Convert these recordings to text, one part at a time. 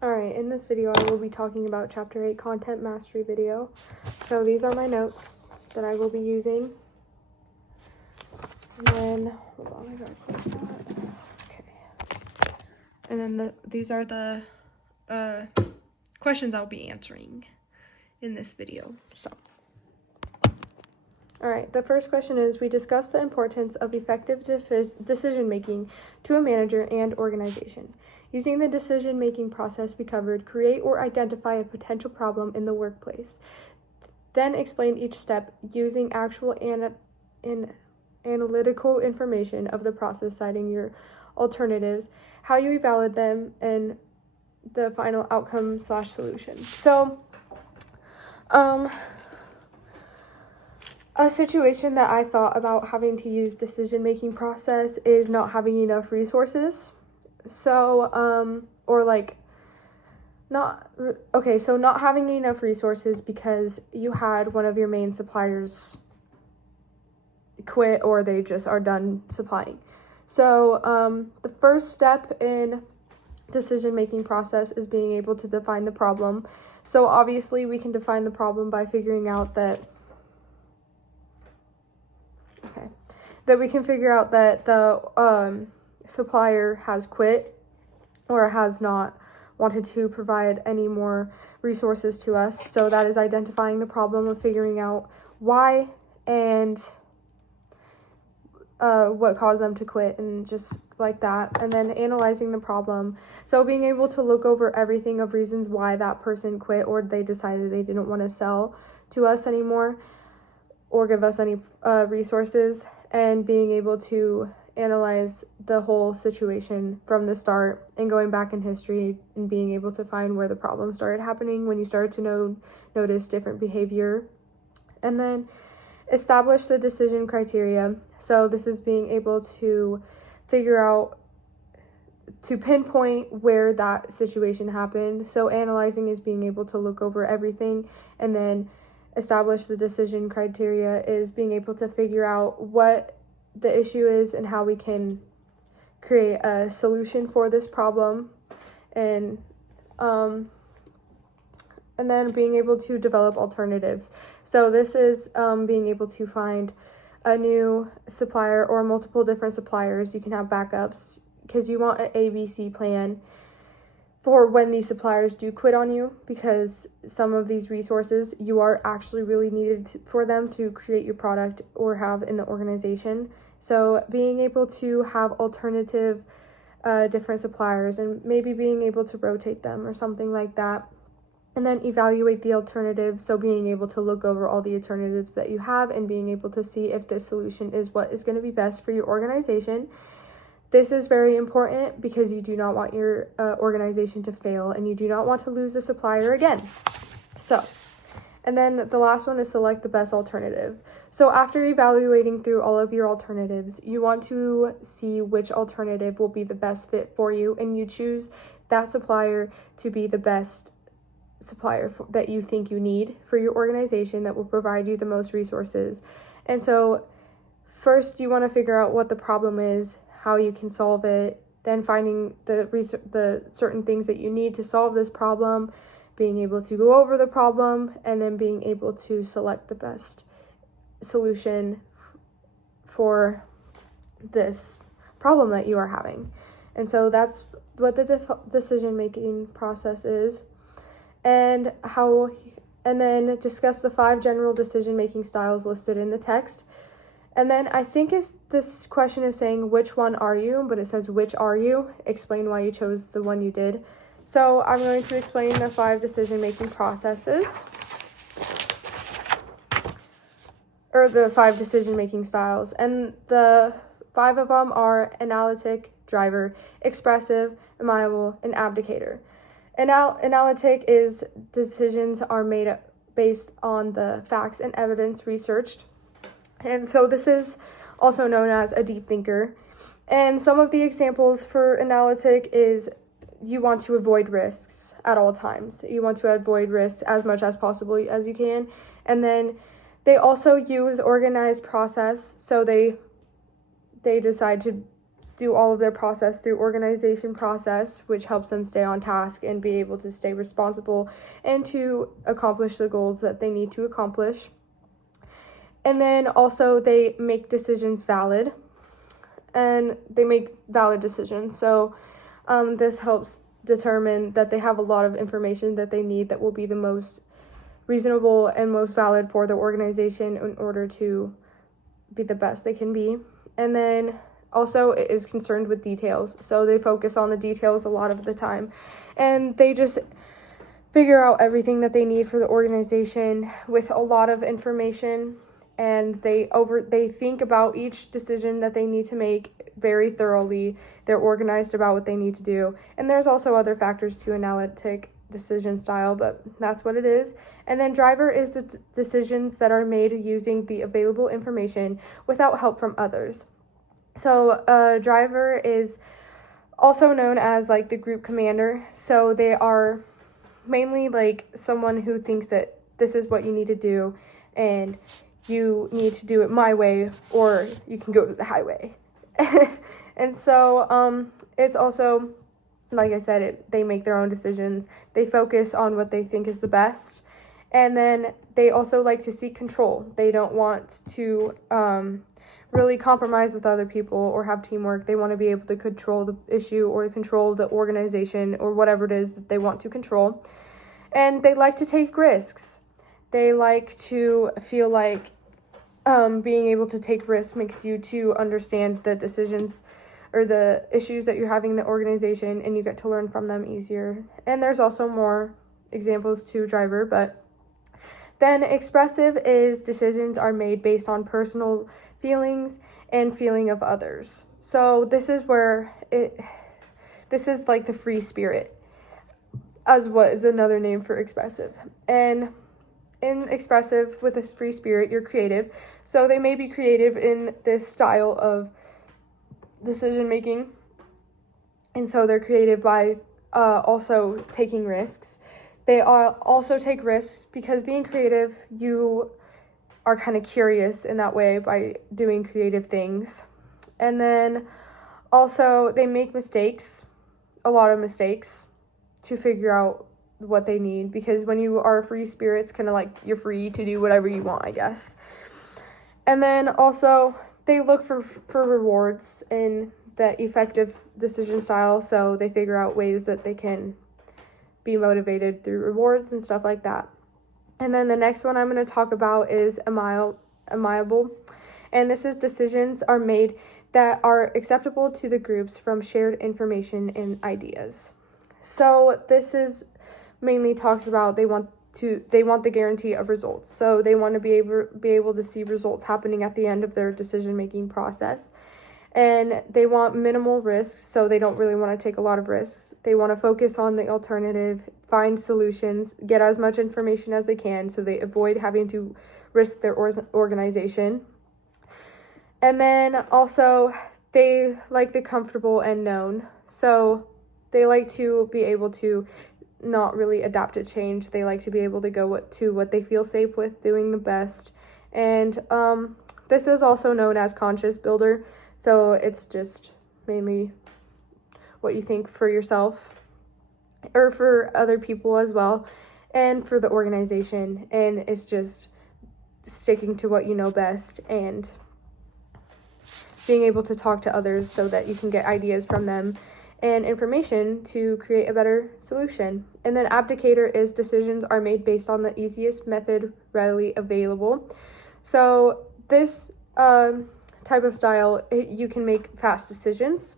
Alright, in this video I will be talking about Chapter 8 Content Mastery video. So these are my notes that I will be using. And then, hold on, I gotta close that. Okay. And then these are the questions I'll be answering in this video. So, alright, the first question is, we discussed the importance of effective decision making to a manager and organization. Using the decision-making process we covered, create or identify a potential problem in the workplace. Then explain each step using actual analytical information of the process, citing your alternatives, how you evaluate them, and the final outcome/solution. So, a situation that I thought about having to use decision-making process is not having enough resources. So, not having enough resources because you had one of your main suppliers quit or they just are done supplying. So, the first step in decision-making process is being able to define the problem. So, obviously, we can define the problem by figuring out that the supplier has quit or has not wanted to provide any more resources to us. So that is identifying the problem of figuring out why and what caused them to quit, and just like that. And then analyzing the problem. So being able to look over everything of reasons why that person quit or they decided they didn't want to sell to us anymore or give us any resources, and being able to analyze the whole situation from the start and going back in history and being able to find where the problem started happening, when you started to notice different behavior. And then establish the decision criteria. So this is being able to figure out, to pinpoint where that situation happened. So analyzing is being able to look over everything, and then establish the decision criteria is being able to figure out what the issue is and how we can create a solution for this problem, and then being able to develop alternatives. So this is being able to find a new supplier or multiple different suppliers. You can have backups because you want an ABC plan for when these suppliers do quit on you, because some of these resources you are actually really needed for them to create your product or have in the organization. So being able to have alternative different suppliers and maybe being able to rotate them or something like that. And then evaluate the alternatives. So being able to look over all the alternatives that you have and being able to see if this solution is what is going to be best for your organization. This is very important because you do not want your organization to fail and you do not want to lose a supplier again. So, and then the last one is select the best alternative. So after evaluating through all of your alternatives, you want to see which alternative will be the best fit for you, and you choose that supplier to be the best supplier that you think you need for your organization, that will provide you the most resources. And so first you want to figure out what the problem is, how you can solve it, then finding the certain things that you need to solve this problem, being able to go over the problem, and then being able to select the best solution for this problem that you are having. And so that's what the decision-making process is, and then discuss the 5 general decision-making styles listed in the text. And then I think this question is saying, which one are you? But it says, which are you? Explain why you chose the one you did. So I'm going to explain the 5 decision-making processes, or the 5 decision-making styles. And the 5 of them are analytic, driver, expressive, amiable, and abdicator. Analytic is decisions are made based on the facts and evidence researched. And so this is also known as a deep thinker. And some of the examples for analytic is you want to avoid risks at all times. You want to avoid risks as much as possible as you can. And then they also use organized process. So they decide to do all of their process through organization process, which helps them stay on task and be able to stay responsible and to accomplish the goals that they need to accomplish. And then also they make decisions valid, and they make valid decisions. So this helps determine that they have a lot of information that they need that will be the most reasonable and most valid for the organization in order to be the best they can be. And then also it is concerned with details. So they focus on the details a lot of the time, and they just figure out everything that they need for the organization with a lot of information. And they think about each decision that they need to make very thoroughly. They're organized about what they need to do. And there's also other factors to analytic decision style, but that's what it is. And then driver is the decisions that are made using the available information without help from others. So driver is also known as like the group commander. So they are mainly like someone who thinks that this is what you need to do, and you need to do it my way, or you can go to the highway. And so it's also, like I said, they make their own decisions. They focus on what they think is the best. And then they also like to seek control. They don't want to really compromise with other people or have teamwork. They want to be able to control the issue or control the organization or whatever it is that they want to control. And they like to take risks. They like to feel like being able to take risks makes you to understand the decisions or the issues that you're having in the organization, and you get to learn from them easier. And there's also more examples to driver, but then expressive is decisions are made based on personal feelings and feeling of others. So this is where this is like the free spirit, as what is another name for expressive. And in expressive, with this free spirit, you're creative. So they may be creative in this style of decision making. And so they're creative by also taking risks. They also take risks because being creative, you are kind of curious in that way by doing creative things. And then also they make mistakes, a lot of mistakes, to figure out what they need, because when you are a free spirit, it's kind of like you're free to do whatever you want, I guess. And then also they look for rewards in the effective decision style, so they figure out ways that they can be motivated through rewards and stuff like that. And then the next one I'm going to talk about is amiable, and this is decisions are made that are acceptable to the groups from shared information and ideas. So this is mainly talks about they want the guarantee of results. So they want to be able to see results happening at the end of their decision making process. And they want minimal risks, so they don't really want to take a lot of risks. They want to focus on the alternative, find solutions, get as much information as they can, so they avoid having to risk their organization. And then also they like the comfortable and known. So they like to be able to not really adapt to change. They like to be able to go to what they feel safe with, doing the best. And this is also known as conscious builder. So it's just mainly what you think for yourself or for other people as well, and for the organization. And it's just sticking to what you know best and being able to talk to others so that you can get ideas from them and information to create a better solution. And then abdicator is decisions are made based on the easiest method readily available. So this type of style, you can make fast decisions,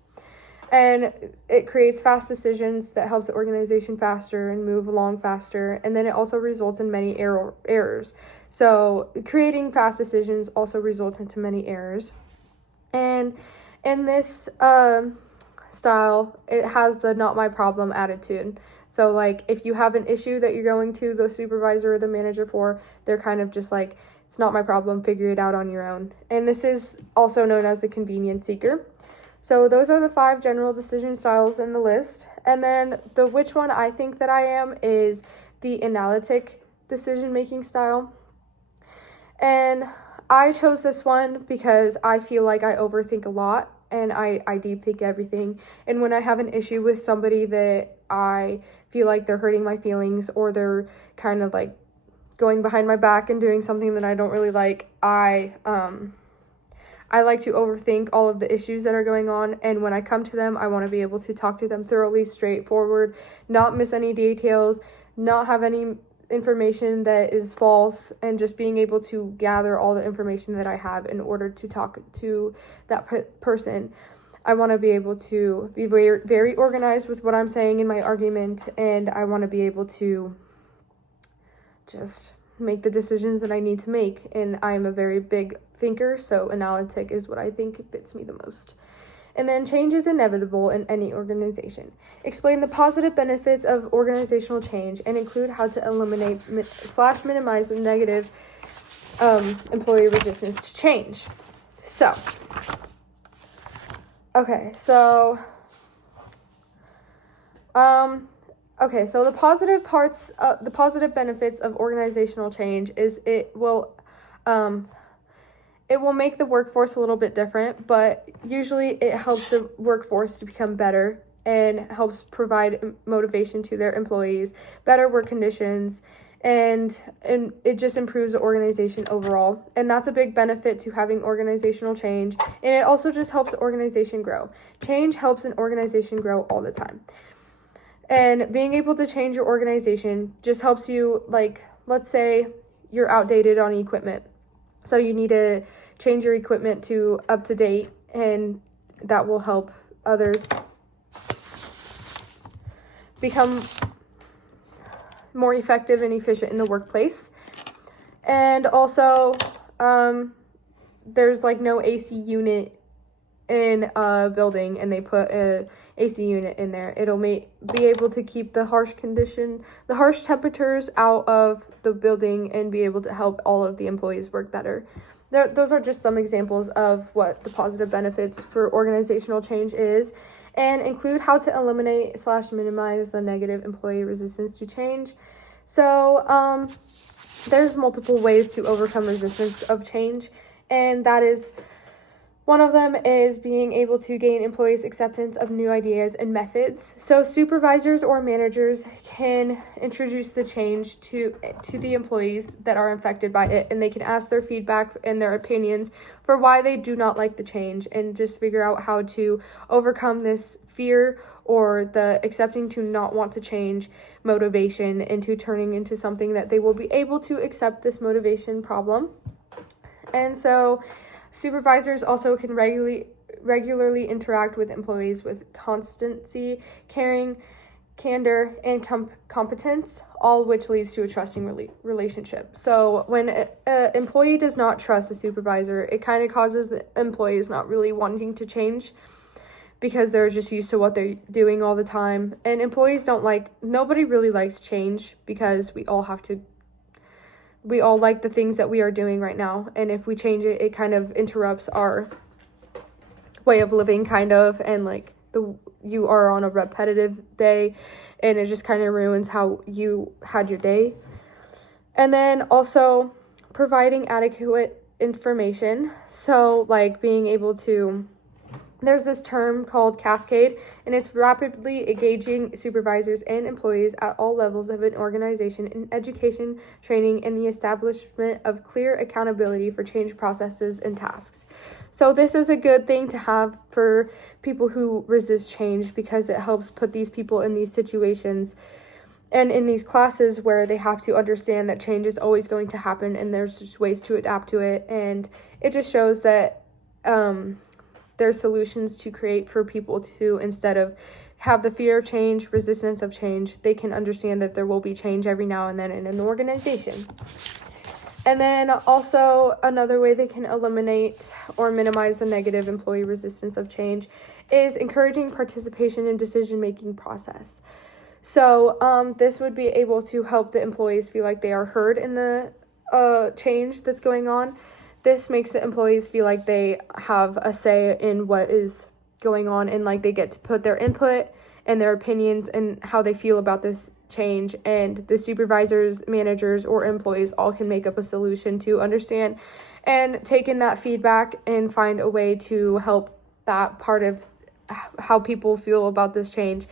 and it creates fast decisions that helps the organization faster and move along faster. And then it also results in many errors. So creating fast decisions also results into many errors. And in this style, it has the not my problem attitude. So like if you have an issue that you're going to the supervisor or the manager for, they're kind of just like, it's not my problem, figure it out on your own. And this is also known as the convenience seeker. So those are the 5 general decision styles in the list. And then the which one I think that I am is the analytic decision making style. And I chose this one because I feel like I overthink a lot. and I deep think everything. And when I have an issue with somebody that I feel like they're hurting my feelings, or they're kind of like going behind my back and doing something that I don't really like, I like to overthink all of the issues that are going on, and when I come to them, I want to be able to talk to them thoroughly, straightforward, not miss any details, not have any information that is false, and just being able to gather all the information that I have in order to talk to that person. I want to be able to be very, very organized with what I'm saying in my argument, and I want to be able to just make the decisions that I need to make. And I'm a very big thinker, so analytic is what I think fits me the most. And then change is inevitable in any organization. Explain the positive benefits of organizational change and include how to eliminate / minimize the negative employee resistance to change. So, so the positive benefits of organizational change is it will make the workforce a little bit different, but usually it helps the workforce to become better and helps provide motivation to their employees, better work conditions, and it just improves the organization overall. And that's a big benefit to having organizational change. And it also just helps the organization grow. Change helps an organization grow all the time. And being able to change your organization just helps you, like, let's say you're outdated on equipment. So you need to change your equipment to up to date, and that will help others become more effective and efficient in the workplace. And also, there's like no AC unit in a building, and they put a AC unit in there. It'll be able to keep the harsh temperatures out of the building and be able to help all of the employees work better. Those are just some examples of what the positive benefits for organizational change is, and include how to eliminate / minimize the negative employee resistance to change. So there's multiple ways to overcome resistance of change, and that is, one of them is being able to gain employees' acceptance of new ideas and methods. So supervisors or managers can introduce the change to the employees that are affected by it, and they can ask their feedback and their opinions for why they do not like the change, and just figure out how to overcome this fear or the accepting to not want to change motivation into turning into something that they will be able to accept this motivation problem. And so supervisors also can regularly interact with employees with constancy, caring, candor, and competence, all which leads to a trusting relationship. So when an employee does not trust a supervisor, it kind of causes the employees not really wanting to change, because they're just used to what they're doing all the time. And employees nobody really likes change, because we all like the things that we are doing right now. And if we change it, it kind of interrupts our way of living, kind of. And like you are on a repetitive day, and it just kind of ruins how you had your day. And then also providing adequate information. So like being able to, there's this term called cascade, and it's rapidly engaging supervisors and employees at all levels of an organization in education, training, and the establishment of clear accountability for change processes and tasks. So this is a good thing to have for people who resist change, because it helps put these people in these situations and in these classes where they have to understand that change is always going to happen, and there's just ways to adapt to it. And it just shows that there's solutions to create for people to, instead of have the fear of change, resistance of change, they can understand that there will be change every now and then in an organization. And then also another way they can eliminate or minimize the negative employee resistance of change is encouraging participation in decision-making process. So this would be able to help the employees feel like they are heard in the change that's going on. This makes the employees feel like they have a say in what is going on, and like they get to put their input and their opinions and how they feel about this change, and the supervisors, managers, or employees all can make up a solution to understand and take in that feedback and find a way to help that part of how people feel about this change,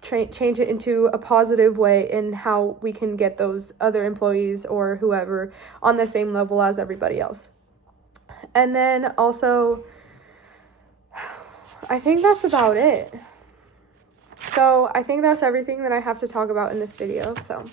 change it into a positive way, and how we can get those other employees or whoever on the same level as everybody else. And then also, I think that's about it. So I think that's everything that I have to talk about in this video. So